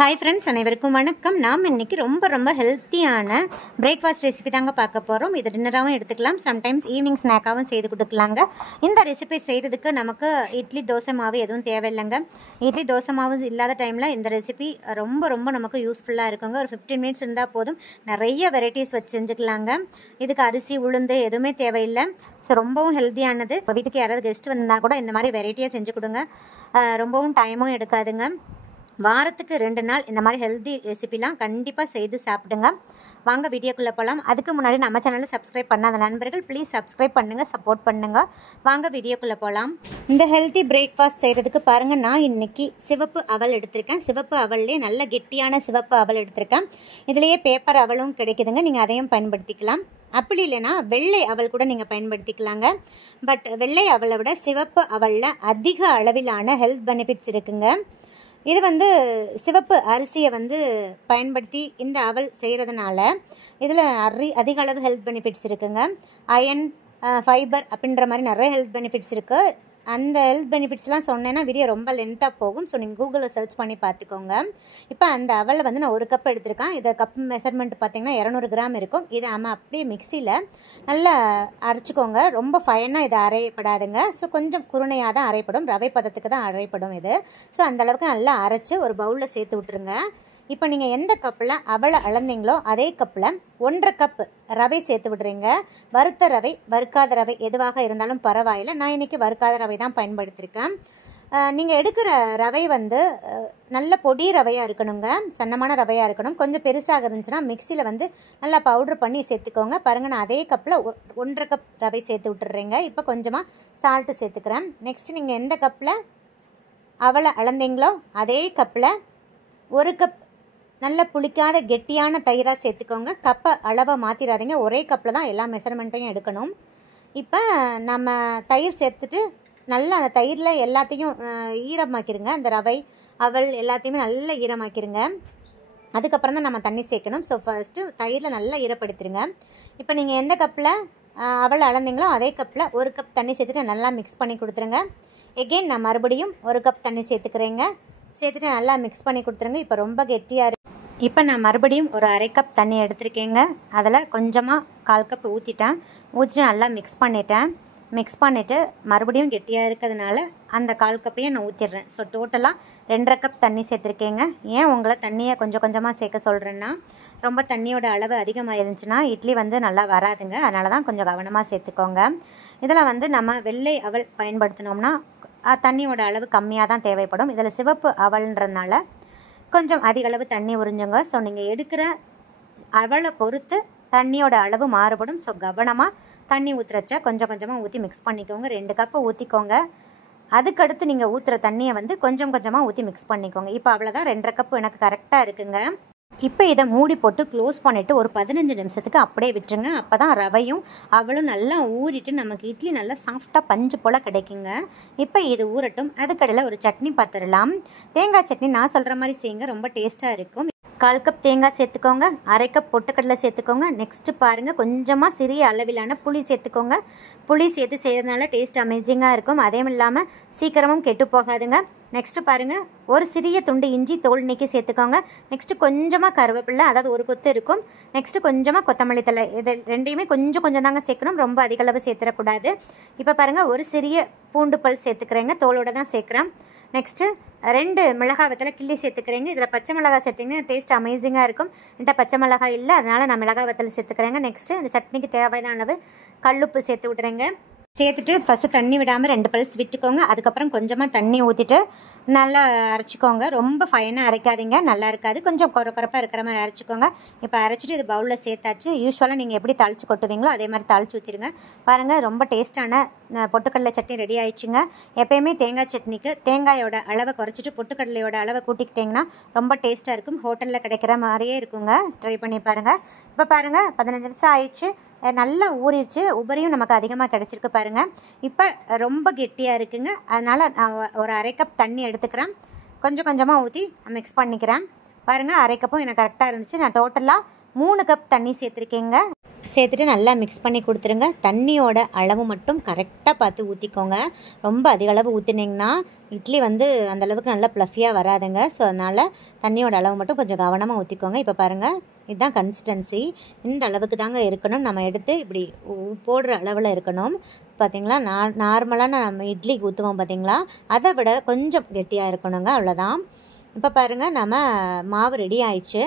Hi friends, அனைவருக்கும் வணக்கம். நாம் இன்றைக்கி ரொம்ப ஹெல்த்தியான பிரேக்ஃபாஸ்ட் ரெசிபி தாங்க பார்க்க போகிறோம். இது டின்னராகவும் எடுத்துக்கலாம், சம்டைம்ஸ் ஈவினிங் ஸ்நாக்காகவும் செய்து கொடுக்கலாங்க. இந்த ரெசிபி செய்கிறதுக்கு நமக்கு இட்லி தோசை மாவு எதுவும் தேவையில்லைங்க. இட்லி தோசை மாவு இல்லாத டைமில் இந்த ரெசிபி ரொம்ப நமக்கு யூஸ்ஃபுல்லாக இருக்குங்க. ஒரு 15 மினிட்ஸ் இருந்தால் போதும், நிறைய வெரைட்டிஸ் வச்சு செஞ்சுக்கலாங்க. இதுக்கு அரிசி உளுந்து எதுவுமே தேவையில்லை. ஸோ ரொம்பவும் ஹெல்த்தியானது. இப்போ வீட்டுக்கு யாராவது கெஸ்ட் வந்தால் கூட இந்த மாதிரி வெரைட்டியாக செஞ்சு கொடுங்க. ரொம்பவும் டைமும் எடுக்காதுங்க. வாரத்துக்கு 2 நாள் இந்த மாதிரி ஹெல்தி ரெசிபிலாம் கண்டிப்பாக செய்து சாப்பிடுங்க. வாங்க வீடியோக்குள்ளே போகலாம். அதுக்கு முன்னாடி நம்ம சேனலை சப்ஸ்கிரைப் பண்ணாத நண்பர்கள் ப்ளீஸ் சப்ஸ்கிரைப் பண்ணுங்கள், சப்போர்ட் பண்ணுங்கள். வாங்க வீடியோக்குள்ளே போகலாம். இந்த ஹெல்தி பிரேக்ஃபாஸ்ட் செய்கிறதுக்கு பாருங்கள், நான் இன்றைக்கி சிவப்பு அவல் எடுத்திருக்கேன். சிவப்பு அவல்லே நல்ல கெட்டியான சிவப்பு அவல் எடுத்திருக்கேன். இதுலேயே பேப்பர் அவலும் கிடைக்குதுங்க, நீங்கள் அதையும் பயன்படுத்திக்கலாம். அப்படி இல்லைனா வெள்ளை அவல் கூட நீங்கள் பயன்படுத்திக்கலாங்க. பட் வெள்ளை அவலை விட சிவப்பு அவலில் அதிக அளவிலான ஹெல்த் பெனிஃபிட்ஸ் இருக்குங்க. இது சிவப்பு அரிசியை பயன்படுத்தி இந்த அவல் செய்கிறதுனால இதில் அதிக அளவு ஹெல்த் பெனிஃபிட்ஸ் இருக்குங்க. அயன், ஃபைபர் அப்படின்ற மாதிரி நிறைய ஹெல்த் பெனிஃபிட்ஸ் இருக்குது. அந்த ஹெல்த் பெனிஃபிட்ஸ்லாம் சொன்னேன்னா வீடியோ ரொம்ப லென்த்தாக போகும். ஸோ நீங்கள் கூகுளில் சர்ச் பண்ணி பார்த்துக்கோங்க. இப்போ அந்த அவலை நான் 1 கப் எடுத்திருக்கேன். இதை கப் மெஷர்மெண்ட் பார்த்திங்கன்னா 200 கிராம் இருக்கும். இதை நம்ம அப்படியே மிக்சியில் நல்லா அரைச்சிக்கோங்க. ரொம்ப ஃபைனாக இது அரைப்படாதுங்க. ஸோ கொஞ்சம் குருணையாக தான் அரைப்படும், ரவை பதத்துக்கு தான் அரைப்படும் இது. ஸோ அந்தளவுக்கு நல்லா அரைச்சி ஒரு பவுலில் சேர்த்து விட்டுருங்க. இப்போ நீங்கள் எந்த கப்பில் அவலை அளந்தீங்களோ அதே கப்பில் 1.5 கப் ரவை சேர்த்து விடுறீங்க. வறுத்த ரவை, வறுக்காத ரவை எதுவாக இருந்தாலும் பரவாயில்லை. நான் இன்றைக்கி வறுக்காத ரவை தான் பயன்படுத்தியிருக்கேன். நீங்கள் எடுக்கிற ரவை நல்ல பொடி ரவையாக இருக்கணுங்க, சன்னமான ரவையாக இருக்கணும். கொஞ்சம் பெருசாக இருந்துச்சுன்னா மிக்சியில் நல்லா பவுட்ரு பண்ணி சேர்த்துக்கோங்க. பாருங்கள், நான் அதே கப்பில் 1.5 கப் ரவை சேர்த்து விட்டுறேங்க. இப்போ கொஞ்சமாக சால்ட்டு சேர்த்துக்கிறேன். நெக்ஸ்ட்டு நீங்கள் எந்த கப்பில் அவலை அளந்தீங்களோ அதே கப்பில் 1 கப் நல்ல புளிக்காத கெட்டியான தயிராக சேர்த்துக்கோங்க. கப்பை அளவை மாற்றிடாதீங்க, ஒரே கப்பில் தான் எல்லா மெஷர்மெண்ட்டையும் எடுக்கணும். இப்போ நம்ம தயிர் சேர்த்துட்டு நல்லா அந்த தயிரில் எல்லாத்தையும் ஈரமாக்கிடுங்க. அந்த ரவை, அவல் எல்லாத்தையுமே நல்லா ஈரமாக்கிடுங்க. அதுக்கப்புறம் தான் நம்ம தண்ணி சேர்க்கணும். ஸோ ஃபர்ஸ்ட்டு தயிரில் நல்லா ஈரப்படுத்திடுங்க. இப்போ நீங்கள் எந்த கப்பில் அவல் அளந்தீங்களோ அதே கப்பில் 1 கப் தண்ணி சேர்த்துட்டு நல்லா மிக்ஸ் பண்ணி கொடுத்துருங்க. எகெயின் நான் மறுபடியும் 1 கப் தண்ணி சேர்த்துக்கிறேங்க. சேர்த்துட்டு நல்லா மிக்ஸ் பண்ணி கொடுத்துருங்க. இப்போ ரொம்ப கெட்டியாக இப்போ நான் மறுபடியும் ஒரு 1/2 கப் தண்ணி எடுத்திருக்கேங்க. அதில் கொஞ்சமாக 1/4 கப் ஊற்றிட்டு நல்லா மிக்ஸ் பண்ணிவிட்டு மறுபடியும் கெட்டியாக இருக்கிறதுனால அந்த 1/4 கப்பையும் நான் ஊற்றிடுறேன். ஸோ டோட்டலாக 2.5 கப் தண்ணி சேர்த்துருக்கேங்க. ஏன் உங்களை தண்ணியை கொஞ்சமாக சேர்க்க சொல்கிறேன்னா, ரொம்ப தண்ணியோட அளவு அதிகமாக இருந்துச்சுன்னா இட்லி நல்லா வராதுங்க. அதனால தான் கொஞ்சம் கவனமாக சேர்த்துக்கோங்க. இதில் நம்ம வெள்ளை அவல் பயன்படுத்தினோம்னா தண்ணியோட அளவு கம்மியாக தான் தேவைப்படும். இதில் சிவப்பு அவல்ன்றதுனால கொஞ்சம் அதிக அளவு தண்ணி உறிஞ்சுங்க. ஸோ நீங்கள் எடுக்கிற அவலை பொறுத்து தண்ணியோட அளவு மாறுபடும். ஸோ கவனமாக தண்ணி ஊற்றுறச்ச கொஞ்சமாக ஊற்றி மிக்ஸ் பண்ணிக்கோங்க. 2 கப்பு ஊற்றிக்கோங்க. அதுக்கடுத்து நீங்கள் ஊற்றுற தண்ணியை கொஞ்சமாக ஊற்றி மிக்ஸ் பண்ணிக்கோங்க. இப்போ அவ்வளோதான், 2.5 கப்பு எனக்கு கரெக்டாக இருக்குங்க. இப்போ இதை மூடி போட்டு க்ளோஸ் பண்ணிவிட்டு ஒரு 15 நிமிஷத்துக்கு அப்படியே விட்டுருங்க. அப்போ தான் ரவையும் அவளும் நல்லா ஊறிட்டு நமக்கு இட்லி நல்லா சாஃப்டாக பஞ்சு போல் கிடைக்குங்க. இப்போ இது ஊறட்டும். அதுக்கடையில் ஒரு சட்னி பார்த்துடலாம். தேங்காய் சட்னி நான் சொல்கிற மாதிரி செய்யுங்க, ரொம்ப டேஸ்ட்டாக இருக்கும். 1/4 கப் தேங்காய் சேர்த்துக்கோங்க. 1/2 கப் பொட்டுக்கடலை சேர்த்துக்கோங்க. நெக்ஸ்ட்டு பாருங்கள், கொஞ்சமாக சிறிய அளவிலான புளி சேர்த்துக்கோங்க. புளி சேர்த்து செய்கிறதுனால டேஸ்ட் அமேசிங்காக இருக்கும். அதே இல்லாமல் சீக்கிரமும் கெட்டு போகாதுங்க. நெக்ஸ்ட்டு பாருங்கள், ஒரு சிறிய துண்டு இஞ்சி தோல் நீக்கி சேர்த்துக்கோங்க. நெக்ஸ்ட்டு கொஞ்சமாக கருவேப்பிலை, அதாவது ஒரு கொத்து இருக்கும். நெக்ஸ்ட்டு கொஞ்சமாக கொத்தமல்லி தழை. இது ரெண்டையுமே கொஞ்சம் தாங்க சேர்க்கணும், ரொம்ப அதிக அளவு சேர்த்துடக்கூடாது. இப்போ பாருங்கள், ஒரு சிறிய பூண்டு பல் சேர்த்துக்கிறேங்க, தோலோடு தான் சேர்க்குறேன். நெக்ஸ்ட்டு 2 மிளகாய் வத்தலை கிள்ளி சேர்த்துக்கிறேங்க. இதில் பச்சை மிளகாய் சேர்த்திங்கன்னா டேஸ்ட் அமேசிங்காக இருக்கும். என்கிட்ட பச்சை மிளகாய் இல்லை, அதனால் நான் மிளகாய் வத்தலை சேர்த்துக்கிறேங்க. நெக்ஸ்ட்டு இந்த சட்னிக்கு தேவையான அளவு கல்லுப்பு சேர்த்து விட்றேங்க. சேர்த்துட்டு ஃபஸ்ட்டு தண்ணி விடாமல் 2 பல்ஸ் விட்டுக்கோங்க. அதுக்கப்புறம் கொஞ்சமாக தண்ணி ஊற்றிட்டு நல்லா அரைச்சிக்கோங்க. ரொம்ப ஃபைனாக அரைக்காதீங்க, நல்லா இருக்காது. கொஞ்சம் குறப்பாக இருக்கிற மாதிரி அரைச்சிக்கோங்க. இப்போ அரைச்சிட்டு இது பவுலில் சேர்த்தாச்சு. யூஸ்வலாக நீங்கள் எப்படி தாளித்து கொட்டுவீங்களோ அதே மாதிரி தாளித்து ஊற்றிடுங்க. பாருங்கள், ரொம்ப டேஸ்ட்டான பொட்டுக்கடலை சட்னி ரெடி ஆயிடுச்சுங்க. எப்போயுமே தேங்காய் சட்னிக்கு தேங்காயோட அளவை குறைச்சிட்டு பொட்டுக்கடலையோட அளவை கூட்டிக்கிட்டிங்கன்னா ரொம்ப டேஸ்ட்டாக இருக்கும். ஹோட்டலில் கிடைக்கிற மாதிரியே இருக்குங்க. ட்ரை பண்ணி பாருங்கள். இப்போ பாருங்கள், 15 நிமிஷம் ஆயிடுச்சு. நல்லா ஊறிடுச்சு. உபரியும் நமக்கு அதிகமாக கிடச்சிருக்கு பாருங்கள். இப்போ ரொம்ப கெட்டியாக இருக்குங்க. அதனால் நான் ஒரு 1/2 கப் தண்ணி எடுத்துக்கிறேன். கொஞ்சமாக ஊற்றி மிக்ஸ் பண்ணிக்கிறேன். பாருங்கள், 1/2 கப்பும் எனக்கு கரெக்டாக இருந்துச்சு. நான் டோட்டலாக 3 கப் தண்ணி சேர்த்துருக்கேங்க. சேர்த்துட்டு நல்லா மிக்ஸ் பண்ணி கொடுத்துருங்க. தண்ணியோட அளவு மட்டும் கரெக்டாக பார்த்து ஊற்றிக்கோங்க. ரொம்ப அதிக அளவு ஊற்றினீங்கன்னா இட்லி வந்து அந்தளவுக்கு நல்லா ப்ளஃபியாக வராதுங்க. ஸோ அதனால் தண்ணியோட அளவு மட்டும் கொஞ்சம் கவனமாக ஊற்றிக்கோங்க. இப்போ பாருங்கள், இதுதான் கன்சிஸ்டன்சி. இந்த அளவுக்கு தாங்க இருக்கணும். நம்ம எடுத்து இப்படி போடுற அளவில் இருக்கணும். பார்த்திங்களா, நார்மலான நம்ம இட்லிக்கு ஊற்றுவோம் பார்த்திங்களா, அதை விட கொஞ்சம் கெட்டியாக இருக்கணுங்க. அவ்வளோதான். இப்போ பாருங்கள், நம்ம மாவு ரெடி ஆயிடுச்சு.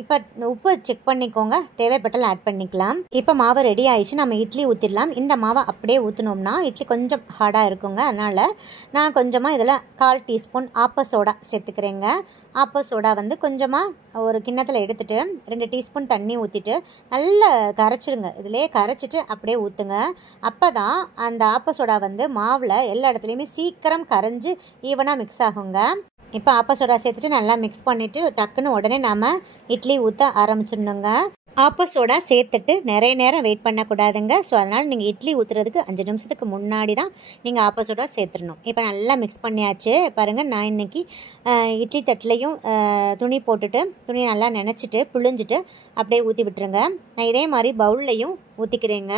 இப்போ உப்பு செக் பண்ணிக்கோங்க, தேவைப்பட்டால் ஆட் பண்ணிக்கலாம். இப்போ மாவு ரெடி ஆயிடுச்சு. நம்ம இட்லி ஊற்றிடலாம். இந்த மாவை அப்படியே ஊற்றினோம்னா இட்லி கொஞ்சம் ஹார்டாக இருக்குங்க. அதனால் நான் கொஞ்சமாக இதில் 1/4 டீஸ்பூன் ஆப்ப சோடா சேர்த்துக்கிறேங்க. ஆப்ப சோடா வந்து கொஞ்சமாக ஒரு கிண்ணத்தில் எடுத்துகிட்டு 2 டீஸ்பூன் தண்ணி ஊற்றிட்டு நல்லா கரைச்சிடுங்க. இதிலே கரைச்சிட்டு அப்படியே ஊற்றுங்க. அப்போ தான் அந்த ஆப்ப சோடா வந்து மாவில் எல்லா இடத்துலையுமே சீக்கிரம் கரைஞ்சி ஈவனாக மிக்ஸ் ஆகுங்க. இப்போ ஆப்ப சோடா சேர்த்துட்டு நல்லா மிக்ஸ் பண்ணிவிட்டு டக்குன்னு உடனே நாம் இட்லி ஊற்ற ஆரம்பிச்சிடணுங்க. ஆப்ப சோடா சேர்த்துட்டு நிறைய நேரம் வெயிட் பண்ணக்கூடாதுங்க. ஸோ அதனால் நீங்கள் இட்லி ஊற்றுறதுக்கு 5 நிமிஷத்துக்கு முன்னாடி தான் நீங்கள் ஆப்ப சோடா சேர்த்துடணும். இப்போ நல்லா மிக்ஸ் பண்ணியாச்சு. பாருங்கள், நான் இன்றைக்கி இட்லி தட்டிலையும் துணி போட்டுட்டு துணியை நல்லா நினச்சிட்டு புழிஞ்சிட்டு அப்படியே ஊற்றி விட்டுருங்க. நான் இதே மாதிரி பவுல்லையும் ஊற்றிக்கிறேங்க.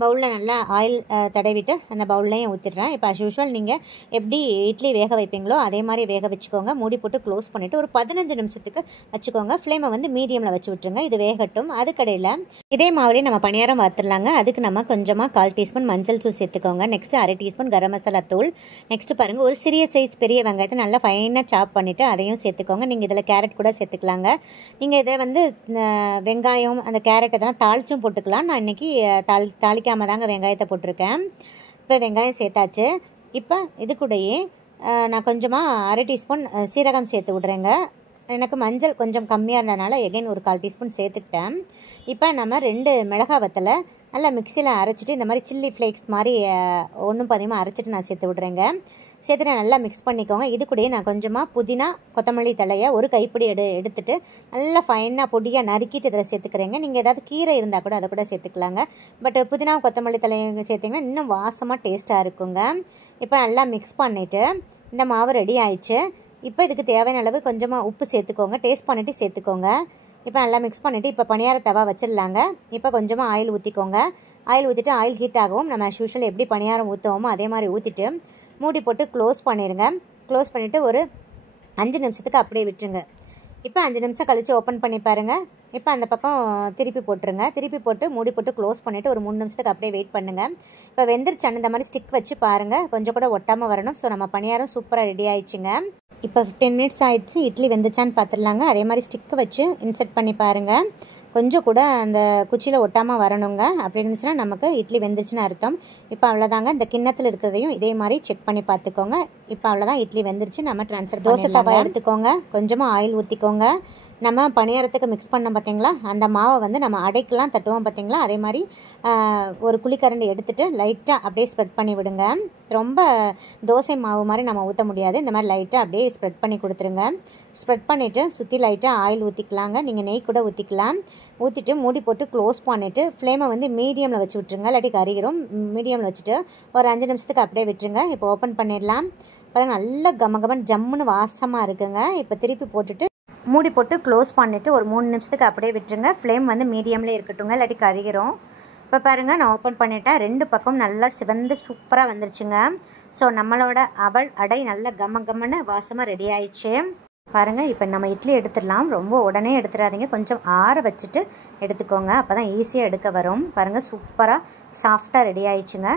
பவுலில் நல்லா ஆயில் தடவிட்டு அந்த பவுல்லையும் ஊற்றிடுறேன். இப்போ அஸ் யூஷுவல் நீங்கள் எப்படி இட்லி வேக வைப்பீங்களோ அதே மாதிரி வேக வச்சுக்கோங்க. மூடி போட்டு க்ளோஸ் பண்ணிவிட்டு ஒரு 15 நிமிஷத்துக்கு வச்சுக்கோங்க. ஃப்ளேமை வந்து மீடியமில் வச்சு விட்டுருங்க. இது வேகட்டும். அதுக்கடையில் இதே மாதிரியே நம்ம பணியாரம் வார்த்துடலாங்க. அதுக்கு நம்ம கொஞ்சமாக 1/4 டீஸ்பூன் மஞ்சள் தூள் சேர்த்துக்கோங்க. நெக்ஸ்ட்டு 1/2 டீஸ்பூன் கரம் மசாலா தூள். நெக்ஸ்ட்டு பாருங்கள், ஒரு சிறிய சைஸ் பெரிய வெங்காயத்தை நல்லா ஃபைனாக சாப் பண்ணிவிட்டு அதையும் சேர்த்துக்கோங்க. நீங்கள் இதில் கேரட் கூட சேர்த்துக்கலாங்க. நீங்கள் இதை வந்து வெங்காயம் அந்த கேரட் இதெல்லாம் தாளிச்சும் போட்டுக்கலாம். நான் இன்றைக்கி தாளிக்காமல் தாங்க வெங்காயத்தை போட்டிருக்கேன். இப்போ வெங்காயம் சேர்த்தாச்சு. இப்போ இது கூடயே நான் கொஞ்சமாக 1/2 டீஸ்பூன் சீரகம் சேர்த்து விட்றேங்க. எனக்கு மஞ்சள் கொஞ்சம் கம்மியாக இருந்ததுனால எகைன் ஒரு 1/4 டீஸ்பூன் சேர்த்துக்கிட்டேன். இப்போ நம்ம 2 மிளகாய் வத்தலை நல்லா மிக்சியில் அரைச்சிட்டு இந்த மாதிரி சில்லி ஃப்ளேக்ஸ் மாதிரி ஒன்றும் பாதியமாக அரைச்சிட்டு நான் சேர்த்து விட்றேங்க. சேர்த்துட்டு நல்லா மிக்ஸ் பண்ணிக்கோங்க. இது கூடயே நான் கொஞ்சமாக புதினா கொத்தமல்லி தலையை ஒரு கைப்பிடி எடுத்துட்டு நல்லா ஃபைனாக பொடியாக நறுக்கிட்டு இதில் சேர்த்துக்கிறேங்க. நீங்கள் ஏதாவது கீரை இருந்தால் கூட அதை கூட சேர்த்துக்கலாங்க. பட் புதினா கொத்தமல்லி தலையை சேர்த்திங்கன்னா இன்னும் வாசமாக டேஸ்ட்டாக இருக்குங்க. இப்போ நல்லா மிக்ஸ் பண்ணிவிட்டு இந்த மாவு ரெடி ஆயிடுச்சு. இப்போ இதுக்கு தேவையான அளவு கொஞ்சமாக உப்பு சேர்த்துக்கோங்க. டேஸ்ட் பண்ணிவிட்டு சேர்த்துக்கோங்க. இப்போ நல்லா மிக்ஸ் பண்ணிவிட்டு இப்போ பணியார தவா வச்சிடலாங்க. இப்போ கொஞ்சமாக ஆயில் ஊற்றிக்கோங்க. ஆயில் ஊற்றிட்டு ஆயில் ஹீட் ஆகவும் நம்ம ஆஸ் யூஷுவல் எப்படி பணியாரம் ஊற்றுவோமோ அதே மாதிரி ஊற்றிட்டு மூடி போட்டு க்ளோஸ் பண்ணிடுங்க. க்ளோஸ் பண்ணிவிட்டு ஒரு 5 நிமிஷத்துக்கு அப்படியே விட்டுருங்க. இப்போ 5 நிமிஷம் கழித்து ஓப்பன் பண்ணி பாருங்கள். இப்போ அந்த பக்கம் திருப்பி போட்டுருங்க. திருப்பி போட்டு மூடி போட்டு க்ளோஸ் பண்ணிவிட்டு ஒரு 3 நிமிஷத்துக்கு அப்படியே வெயிட் பண்ணுங்கள். இப்போ வெந்துருச்சான்னு இந்த மாதிரி ஸ்டிக் வச்சு பாருங்கள். கொஞ்சம் கூட ஒட்டாமல் வரணும். ஸோ நம்ம பணியாரம் சூப்பராக ரெடி ஆயிடுச்சுங்க. இப்போ 15 மினிட்ஸ் ஆகிடுச்சு. இட்லி வெந்துச்சான்னு பார்த்துடலாங்க. அதே மாதிரி ஸ்டிக்கு வச்சு இன்செர்ட் பண்ணி பாருங்கள். கொஞ்சம் கூட அந்த குச்சியில் ஒட்டாமல் வரணுங்க. அப்படி இருந்துச்சுன்னா நமக்கு இட்லி வெந்துருச்சுன்னு அர்த்தம். இப்போ அவ்வளோதாங்க. இந்த கிண்ணத்தில் இருக்கிறதையும் இதே மாதிரி செக் பண்ணி பார்த்துக்கோங்க. இப்போ அவ்வளோதான், இட்லி வெந்துருச்சு. நம்ம ட்ரான்ஸ்ஃபர் தோசை தவா எடுத்துக்கோங்க. கொஞ்சமாக ஆயில் ஊற்றிக்கோங்க. நம்ம பணியாரத்துக்கு மிக்ஸ் பண்ணோம் பார்த்திங்களா, அந்த மாவை வந்து நம்ம அடைக்கெலாம் தட்டுவோம் பார்த்திங்களா, அதே மாதிரி ஒரு குழிக்கரண்டி எடுத்துகிட்டு லைட்டாக அப்படியே ஸ்ப்ரெட் பண்ணி விடுங்க. ரொம்ப தோசை மாவு மாதிரி நம்ம ஊற்ற முடியாது. இந்த மாதிரி லைட்டாக அப்படியே ஸ்ப்ரெட் பண்ணி கொடுத்துருங்க. ஸ்ப்ரெட் பண்ணிவிட்டு சுற்றி லைட்டாக ஆயில் ஊற்றிக்கலாங்க. நீங்கள் நெய் கூட ஊற்றிக்கலாம். ஊற்றிட்டு மூடி போட்டு க்ளோஸ் பண்ணிவிட்டு ஃப்ளேமை வந்து மீடியமில் வச்சு விட்ருங்க. இல்லாட்டி கறிகிறோம். மீடியமில் வச்சுட்டு ஒரு 5 நிமிஷத்துக்கு அப்படியே விட்டுருங்க. இப்போ ஓப்பன் பண்ணிடலாம். பாருங்கள், நல்ல கமகமன் ஜம்முன்னு வாசமாக இருக்குங்க. இப்போ திருப்பி போட்டுட்டு மூடி போட்டு க்ளோஸ் பண்ணிவிட்டு ஒரு 3 நிமிஷத்துக்கு அப்படியே விட்டுருங்க. ஃப்ளேம் வந்து மீடியமில் இருக்கட்டுங்க, இல்லாட்டி கறிகிறோம். இப்போ பாருங்கள், நான் ஓப்பன் பண்ணிவிட்டேன். 2 பக்கம் நல்லா சிவந்து சூப்பராக வந்துருச்சுங்க. ஸோ நம்மளோட அவல் அடை நல்லா கமன்னு வாசமாக ரெடி ஆயிடுச்சு. பாருங்கள், இப்போ நம்ம இட்லி எடுத்துடலாம். ரொம்ப உடனே எடுத்துடாதீங்க, கொஞ்சம் ஆற வச்சுட்டு எடுத்துக்கோங்க. அப்போ தான் ஈஸியாக எடுக்க வரும். பாருங்கள், சூப்பராக சாஃப்டாக ரெடி ஆயிடுச்சுங்க.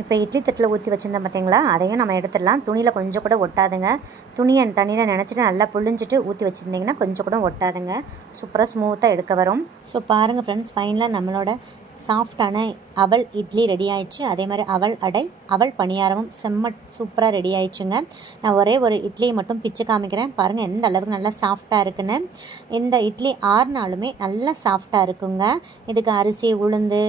இப்போ இட்லி தட்டில் ஊற்றி வச்சுருந்தோம் பார்த்தீங்களா, அதையும் நம்ம எடுத்துடலாம். துணியில் கொஞ்சம் கூட ஒட்டாதுங்க. துணியை தண்ணியில் நினச்சிட்டு நல்லா புழிஞ்சிட்டு ஊற்றி வச்சுருந்தீங்கன்னா கொஞ்சம் கூட ஒட்டாதுங்க. சூப்பராக ஸ்மூத்தாக எடுக்க வரும். ஸோ பாருங்கள் ஃப்ரெண்ட்ஸ், ஃபைனலாக நம்மளோட சாஃப்டான அவல் இட்லி ரெடி ஆயிடுச்சு. அதே மாதிரி அவல் அடை அவல் பணியாரமும் செம்ம சூப்பராக ரெடி ஆயிடுச்சுங்க. நான் ஒரே ஒரு இட்லியை மட்டும் பிச்சு காமிக்கிறேன். பாருங்கள் எந்த அளவுக்கு நல்லா சாஃப்டாக இருக்குன்னு. இந்த இட்லி 6 நாளுமே நல்லா சாஃப்டாக இருக்குங்க. இதுக்கு அரிசி உளுந்து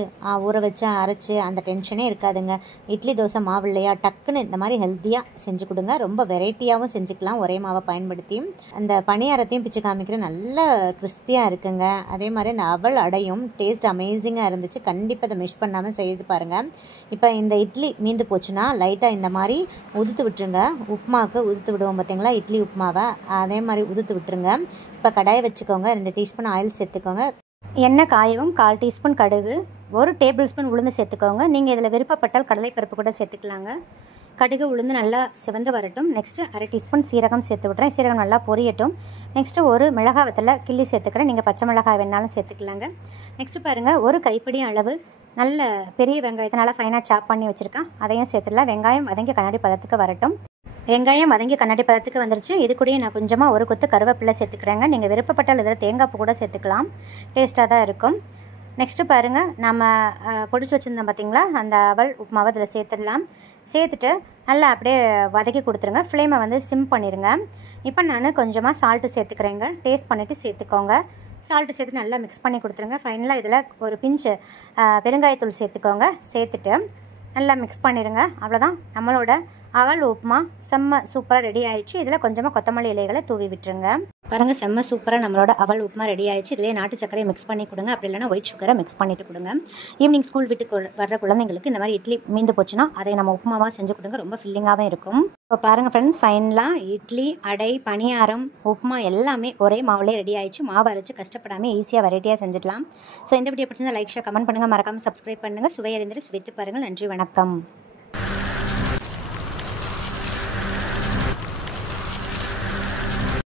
ஊற வச்சு அரைச்சி அந்த டென்ஷனே இருக்காதுங்க. இட்லி தோசை மாவு இல்லையா, டக்குன்னு இந்த மாதிரி ஹெல்த்தியாக செஞ்சு கொடுங்க. ரொம்ப வெரைட்டியாகவும் செஞ்சுக்கலாம் ஒரே மாவை பயன்படுத்தி. அந்த பணியாரத்தையும் பிச்சு காமிக்கிறேன். நல்ல கிறிஸ்பியாக இருக்குங்க. அதே மாதிரி அந்த அவல் அடையும் டேஸ்ட் அமேசிங்காக இருந்துச்சு. ஆயிடுச்சு. கண்டிப்பாக அதை மிஸ் பண்ணாமல் செய்து பாருங்கள். இப்போ இந்த இட்லி மீந்து போச்சுன்னா லைட்டாக இந்த மாதிரி உதுத்து விட்டுருங்க. உப்புமாவுக்கு உதுத்து விடுவோம் பார்த்தீங்களா, இட்லி உப்புமாவை அதே மாதிரி உதுத்து விட்டுருங்க. இப்போ கடாயை வச்சுக்கோங்க. 2 டீஸ்பூன் ஆயில் சேர்த்துக்கோங்க. எண்ணெய் காயவும் 1/4 டீஸ்பூன் கடுகு, 1 டேபிள் ஸ்பூன் உளுந்து சேர்த்துக்கோங்க. நீங்கள் இதில் விருப்பப்பட்டால் கடலைப்பருப்பு கூட சேர்த்துக்கலாங்க. கடுகு உளுந்து நல்லா சிவந்து வரட்டும். நெக்ஸ்ட்டு 1/2 டீஸ்பூன் சீரகம் சேர்த்து விட்றேன். சீரகம் நல்லா பொரியட்டும். நெக்ஸ்ட்டு 1 மிளகாய் வத்தலை கிள்ளி சேர்த்துக்கிறேன். நீங்கள் பச்சை மிளகாய் வேணாலும் சேர்த்துக்கலாங்க. நெக்ஸ்ட்டு பாருங்கள், 1 கைப்பிடி அளவு நல்ல பெரிய வெங்காயத்தை நல்லா ஃபைனாக சாப் பண்ணி வச்சுருக்கேன். அதையும் சேர்த்துடலாம். வெங்காயம் வதங்கி கண்ணாடி பதத்துக்கு வரட்டும். வெங்காயம் வதங்கி கண்ணாடி பதத்துக்கு வந்துருச்சு. இது கூடயே நான் கொஞ்சமாக 1 கொத்து கருவேப்பிலை சேர்த்துக்கிறேங்க. நீங்கள் விருப்பப்பட்டால் இதில் தேங்காய் பூ கூட சேர்த்துக்கலாம். டேஸ்ட்டாக தான் இருக்கும். நெக்ஸ்ட்டு பாருங்கள், நம்ம பொடிச்சு வச்சுருந்தோம் பார்த்தீங்களா, அந்த அவல் உப்புமாவை இதில் சேர்த்துடலாம். சேர்த்துட்டு நல்லா அப்படியே வதக்கி கொடுத்துருங்க. ஃப்ளேமை வந்து சிம் பண்ணிடுங்க. இப்போ நான் கொஞ்சமாக சால்ட்டு சேர்த்துக்கிறேங்க. டேஸ்ட் பண்ணிவிட்டு சேர்த்துக்கோங்க. சால்ட்டு சேர்த்து நல்லா மிக்ஸ் பண்ணி கொடுத்துருங்க. ஃபைனலாக இதில் ஒரு பிஞ்சு பெருங்காயத்தூள் சேர்த்துக்கோங்க. சேர்த்துட்டு நல்லா மிக்ஸ் பண்ணிடுங்க. அவ்வளோதான், நம்மளோட அவல் உப்புமா செம்ம சூப்பராக ரெடி ஆயிடுச்சு. இதில் கொஞ்சமாக கொத்தமல்லி இலைகளை தூவி விட்டுருங்க. பாருங்கள், செம்ம சூப்பராக நம்மளோட அவல் உப்புமா ரெடி ஆயிடுச்சு. இதிலே நாட்டு சக்கரையை மிக்ஸ் பண்ணி கொடுங்க. அப்படி இல்லைனா ஒயிட் சுகரை மிக்ஸ் பண்ணிட்டு கொடுங்க. ஈவினிங் ஸ்கூல் விட்டு வர்ற குழந்தைங்களுக்கு இந்த மாதிரி இட்லி மீந்து போச்சுன்னா அதை நம்ம உப்புமாவாக செஞ்சு கொடுங்க. ரொம்ப ஃபில்லிங்காகவும் இருக்கும். இப்போ பாருங்கள் ஃப்ரெண்ட்ஸ், ஃபைனலாக இட்லி, அடை, பணியாரம், உப்புமா எல்லாமே ஒரே மாவுலேயே ரெடி ஆயிடுச்சு. மாவு அரைச்சு கஷ்டப்படாமல் ஈஸியாக வெரைட்டியாக செஞ்சுக்கலாம். ஸோ இந்த வீடியோ பிடிச்சிருந்தா லைக், ஷேர், கமெண்ட் பண்ணுங்கள். மறக்காமல் சப்ஸ்கிரைப் பண்ணுங்கள். சுவையறிந்திரு சுவைத்து பாருங்கள். நன்றி, வணக்கம்.